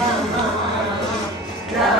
mamá.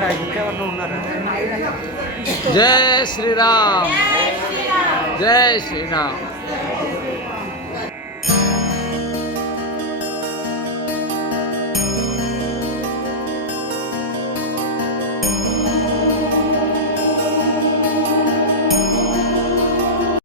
అక్కడ ఇంకెవరన్నా ఉన్నారా? జై శ్రీరామ్. జై శ్రీరామ్.